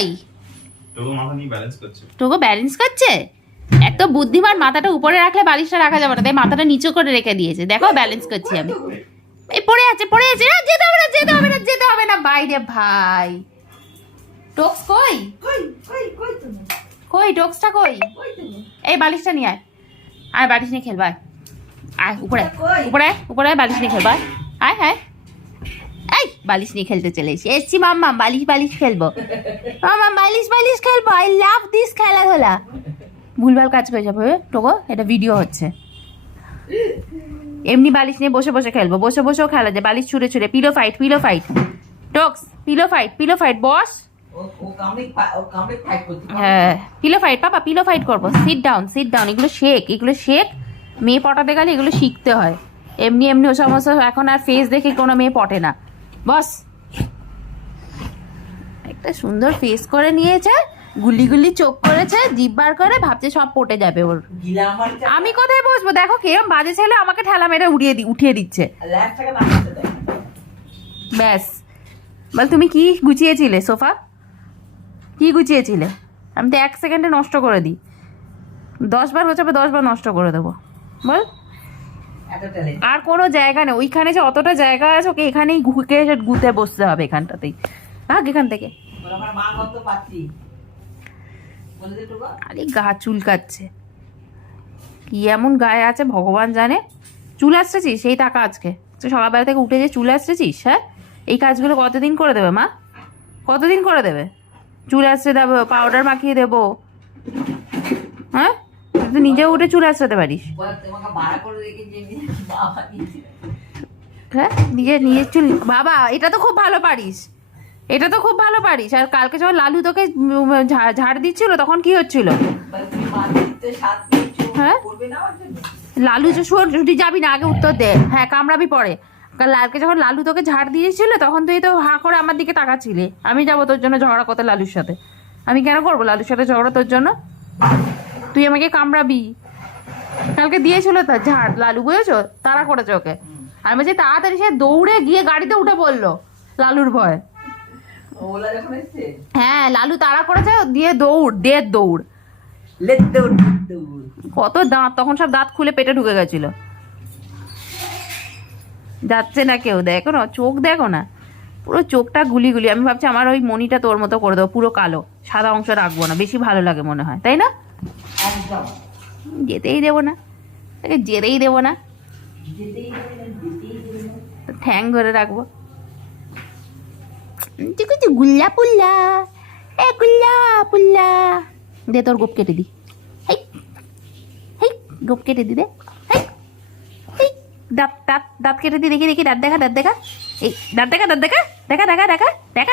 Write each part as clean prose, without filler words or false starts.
কই? Toko balance করছে। এত বুদ্ধিমান, মাথাটা উপরে রাখলে বালিশটা রাখা যাবে না, তাই মাথাটা নিচু করে রেখে দিয়েছে। দেখো ব্যালেন্স করছি আমি। এই পড়ে আছে। যেতে হবে না, যেতে হবে না, যেতে হবে না বাইরে। ভাই টোক্স কই? কই টোক্সটা কই? এই বালিশটা নিয়ে আয়। আয় বালিশ নিয়ে খেলবা। আয় উপরে উপরে উপরে বালিশ নিয়ে খেলবা। আয় হ্যাঁ, এই বালিশ নিয়ে খেলতে চলে এসছি। মাম্মা বালিশ খেলবো। মাম্মা বালিশ খেলবো। আই লাভ দিস খেলাধুলা। ভুলভাল কাজ করে যাবে টোকো, এটা ভিডিও হচ্ছে। এমনি বালিশ নিয়ে বসে বসে খেলবো, বসে বসেও খেলা যায়। বালিশ ছুঁড়ে ছুঁড়ে। পিলো ফাইট টোক্স, পিলো ফাইট বস। হ্যাঁ পিলো ফাইট পাপা, পিলো ফাইট করবো। Sit down. এগুলো শেখ। মেয়ে পটাতে গেলে এগুলো শিখতে হয়। এমনি ও সমস্ত এখন আর ফেস দেখে কোনো মেয়ে পটে না। বস। একটা সুন্দর ফেস করে নিয়েছে, গুলি চোখ করেছে, জিভ বার করে, ভাবছে সব পটে যাবে ওর। আমি কোথায় বসবো? দেখো কিরম বাজে ছেলে, আমাকে ঠেলা মেরে উঠিয়ে দিচ্ছে। ব্যাস বল, তুমি কি গুছিয়েছিলে সোফা? কি গুছিয়েছিলে? আমি তো 1 সেকেন্ডে নষ্ট করে দিই। 10 বার গোছাবে, 10 বার নষ্ট করে দেবো। বল। আর কোনো জায়গা নেই ওইখানে, যে অতটা জায়গা আছে, ওকে এখানেই গুতে বসতে হবে, এখানটাতেই। ভাগ এখান থেকে। আরে গা চুলকাচ্ছে। কি এমন গায়ে আছে ভগবান জানে। চুল আসতেছিস সেই টাকা আজকে সকালবেলা থেকে উঠে যে চুল আসতেছিস? হ্যাঁ, এই কাজগুলো কতদিন করে দেবে মা? কতদিন করে দেবে? চুল আসতে দেবো, পাউডার মাখিয়ে দেবো। হ্যাঁ, তুই নিজেও উঠে চুল আসতে পারিস? হ্যাঁ, নিজের চুল। বাবা এটা তো খুব ভালো পারিস। আর কালকে যখন লালু তোকে ঝাড় দিচ্ছিল তখন কি হচ্ছিল? হ্যাঁ, লালু তুই যাবি না, আগে উত্তর দে। হ্যাঁ, কামড়াবি পরে। কালকে যখন লালু তোকে ঝাড় দিয়েছিল তখন তুই তো হাঁ করে আমার দিকে তাকাচ্ছিলি। আমি যাবো তোর জন্য ঝগড়া করতে লালুর সাথে? আমি কেন করবো লালুর সাথে ঝগড়া তোর জন্য? তুই আমাকে কামড়াবি। কালকে দিয়েছিল তো ঝাড় লালু, বুঝেছো? তাড়া করেছে ওকে। আমি বলছি তাড়াতাড়ি, সে দৌড়ে গিয়ে গাড়িতে উঠে পড়লো লালুর ভয়। হ্যাঁ, লালু তাড়া করেছে, দিয়ে দৌড়। কত দাঁত, তখন সব দাঁত খুলে পেটে ঢুকে গেছিল। যাচ্ছে না কেউ, দেখো না চোখ, দেখো না পুরো চোখটা গুলি। আমি ভাবছি আমার ওই মনিটা তোর মতো করে দেবো, পুরো কালো, সাদা অংশ রাখবো না, বেশি ভালো লাগে মনে হয়, তাই না? যেতেই দেবো না, ঠ্যাং ধরে রাখবো। গুল্লা পুল্লা দে, তোর গোপ কেটে দি। গোপ কেটে দি, দে। দাঁত কেটে দি, দেখি দাঁত দেখা। এই দাঁত দেখা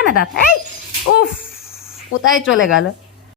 না দাঁত। এই উফ, কোথায় চলে গেল?